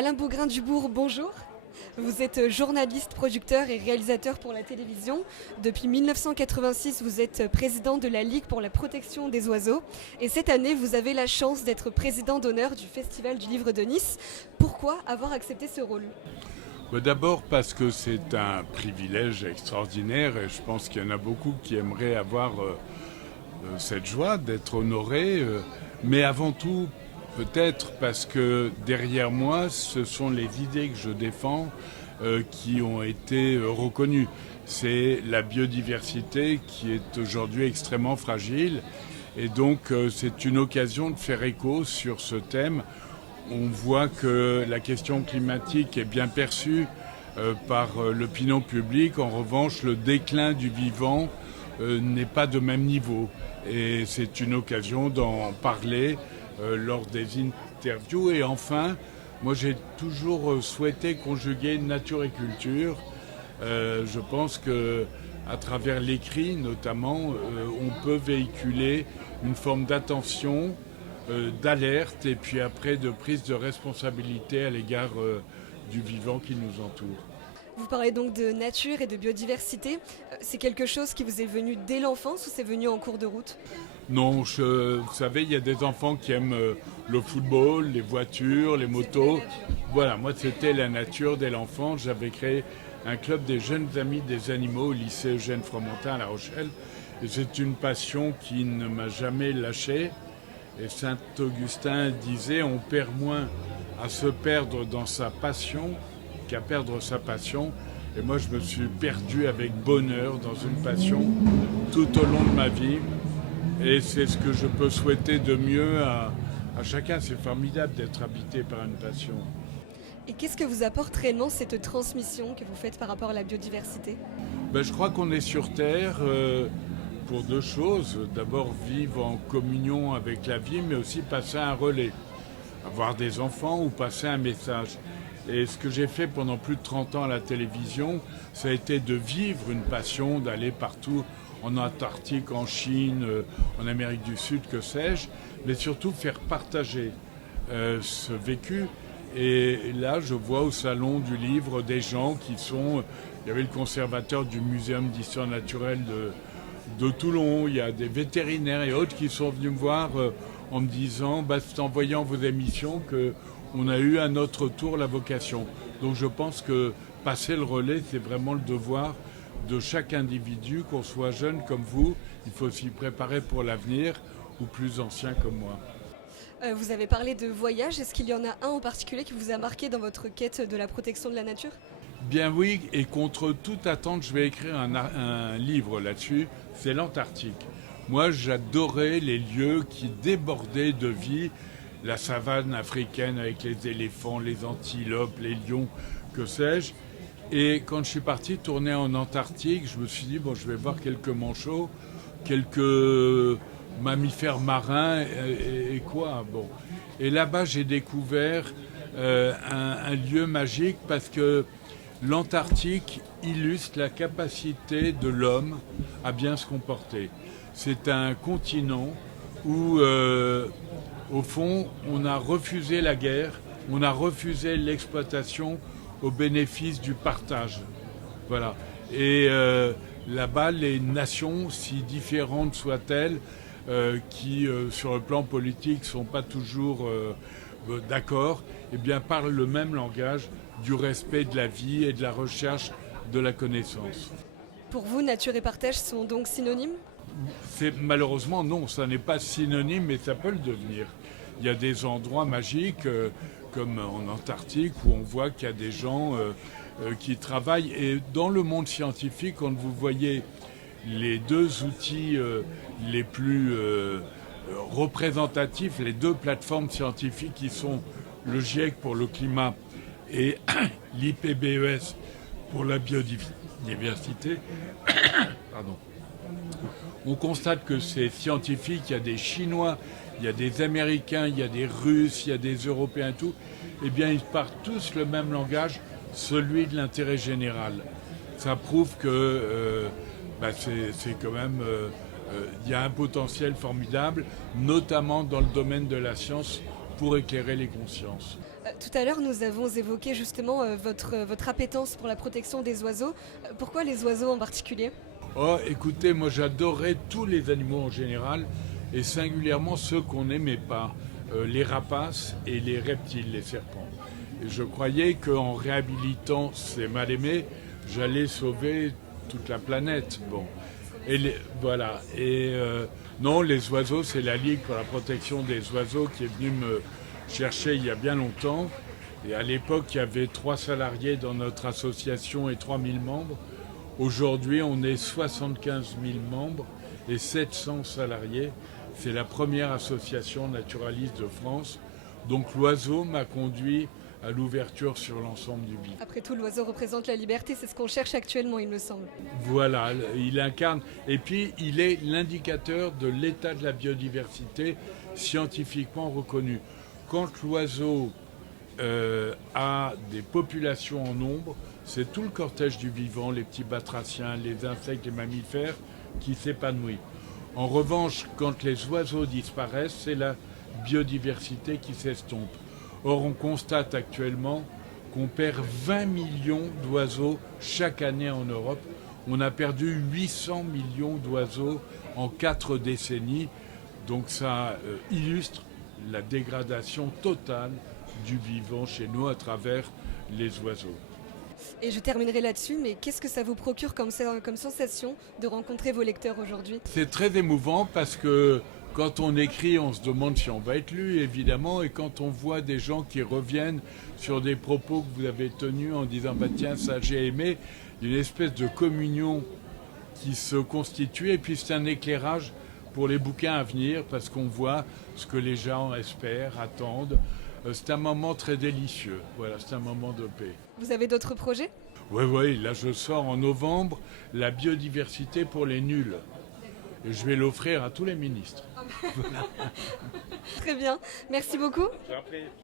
Alain Bougrain-Dubourg, bonjour. Vous êtes journaliste, producteur et réalisateur pour la télévision. Depuis 1986, vous êtes président de la Ligue pour la protection des oiseaux. Et cette année, vous avez la chance d'être président d'honneur du Festival du Livre de Nice. Pourquoi avoir accepté ce rôle ? D'abord parce que c'est un privilège extraordinaire et je pense qu'il y en a beaucoup qui aimeraient avoir cette joie d'être honorés. Mais avant tout, peut-être parce que derrière moi, ce sont les idées que je défends qui ont été reconnues. C'est la biodiversité qui est aujourd'hui extrêmement fragile et donc c'est une occasion de faire écho sur ce thème. On voit que la question climatique est bien perçue par l'opinion publique. En revanche, le déclin du vivant n'est pas de même niveau. Et c'est une occasion d'en parler lors des interviews. Et enfin, moi j'ai toujours souhaité conjuguer nature et culture. Je pense qu'à travers l'écrit notamment, on peut véhiculer une forme d'attention, d'alerte et puis après de prise de responsabilité à l'égard du vivant qui nous entoure. Vous parlez donc de nature et de biodiversité. C'est quelque chose qui vous est venu dès l'enfance ou c'est venu en cours de route ? Non, vous savez, il y a des enfants qui aiment le football, les voitures, les motos. Voilà, moi c'était la nature dès l'enfance. J'avais créé un club des jeunes amis des animaux au lycée Eugène Fromentin à La Rochelle. Et c'est une passion qui ne m'a jamais lâché. Et Saint-Augustin disait, on perd moins à se perdre dans sa passion qu'à perdre sa passion. Et moi, je me suis perdu avec bonheur dans une passion tout au long de ma vie. Et c'est ce que je peux souhaiter de mieux à chacun. C'est formidable d'être habité par une passion. Et qu'est-ce que vous apporte réellement cette transmission que vous faites par rapport à la biodiversité ? Je crois qu'on est sur Terre pour deux choses. D'abord, vivre en communion avec la vie, mais aussi passer un relais. Avoir des enfants ou passer un message. Et ce que j'ai fait pendant plus de 30 ans à la télévision, ça a été de vivre une passion, d'aller partout en Antarctique, en Chine, en Amérique du Sud, que sais-je, mais surtout faire partager ce vécu. Et là, je vois au Salon du Livre des gens qui sont... Il y avait le conservateur du Muséum d'histoire naturelle de Toulon, il y a des vétérinaires et autres qui sont venus me voir en me disant c'est en voyant vos émissions qu'on a eu à notre tour la vocation. Donc je pense que passer le relais, c'est vraiment le devoir de chaque individu, qu'on soit jeune comme vous, il faut s'y préparer pour l'avenir, ou plus ancien comme moi. Vous avez parlé de voyage, est-ce qu'il y en a un en particulier qui vous a marqué dans votre quête de la protection de la nature ? Bien oui, et contre toute attente, je vais écrire un livre là-dessus, c'est l'Antarctique. Moi, j'adorais les lieux qui débordaient de vie, la savane africaine avec les éléphants, les antilopes, les lions, que sais-je. Et quand je suis parti tourner en Antarctique, je me suis dit, je vais voir quelques manchots, quelques mammifères marins et quoi. Et là-bas, j'ai découvert un lieu magique parce que l'Antarctique illustre la capacité de l'homme à bien se comporter. C'est un continent où, au fond, on a refusé la guerre, on a refusé l'exploitation au bénéfice du partage. Voilà. Et là-bas, les nations, si différentes soient-elles, qui, sur le plan politique, ne sont pas toujours d'accord, parlent le même langage du respect de la vie et de la recherche de la connaissance. Pour vous, nature et partage sont donc synonymes ? Malheureusement, non, ça n'est pas synonyme, mais ça peut le devenir. Il y a des endroits magiques, comme en Antarctique, où on voit qu'il y a des gens qui travaillent. Et dans le monde scientifique, quand vous voyez les deux outils les plus représentatifs, les deux plateformes scientifiques qui sont le GIEC pour le climat et l'IPBES pour la biodiversité, pardon. On constate que ces scientifiques, il y a des Chinois, il y a des Américains, il y a des Russes, il y a des Européens, tout, ils parlent tous le même langage, celui de l'intérêt général. Ça prouve que c'est quand même... il y a un potentiel formidable, notamment dans le domaine de la science, pour éclairer les consciences. Tout à l'heure, nous avons évoqué justement votre appétence pour la protection des oiseaux. Pourquoi les oiseaux en particulier? Oh, écoutez, moi j'adorais tous les animaux en général, et singulièrement ceux qu'on n'aimait pas, les rapaces et les reptiles, les serpents. Et je croyais qu'en réhabilitant ces mal-aimés, j'allais sauver toute la planète. Bon. Voilà. Non, les oiseaux, c'est la Ligue pour la protection des oiseaux qui est venue me chercher il y a bien longtemps. Et à l'époque, il y avait 3 salariés dans notre association et 3000 membres. Aujourd'hui, on est 75 000 membres et 700 salariés. C'est la première association naturaliste de France. Donc l'oiseau m'a conduit à l'ouverture sur l'ensemble du vivant. Après tout, l'oiseau représente la liberté, c'est ce qu'on cherche actuellement, il me semble. Voilà, il incarne. Et puis, il est l'indicateur de l'état de la biodiversité scientifiquement reconnu. Quand l'oiseau a des populations en nombre, c'est tout le cortège du vivant, les petits batraciens, les insectes, les mammifères, qui s'épanouit. En revanche, quand les oiseaux disparaissent, c'est la biodiversité qui s'estompe. Or, on constate actuellement qu'on perd 20 millions d'oiseaux chaque année en Europe. On a perdu 800 millions d'oiseaux en 4 décennies. Donc ça illustre la dégradation totale du vivant chez nous à travers les oiseaux. Et je terminerai là-dessus, mais qu'est-ce que ça vous procure comme sensation de rencontrer vos lecteurs aujourd'hui? C'est très émouvant parce que quand on écrit, on se demande si on va être lu, évidemment, et quand on voit des gens qui reviennent sur des propos que vous avez tenus en disant bah, « tiens, ça j'ai aimé », une espèce de communion qui se constitue, et puis c'est un éclairage pour les bouquins à venir parce qu'on voit ce que les gens espèrent, attendent. C'est un moment très délicieux, voilà, c'est un moment de paix. Vous avez d'autres projets? Oui, là je sors en novembre, la biodiversité pour les nuls. Et je vais l'offrir à tous les ministres. Très bien, merci beaucoup.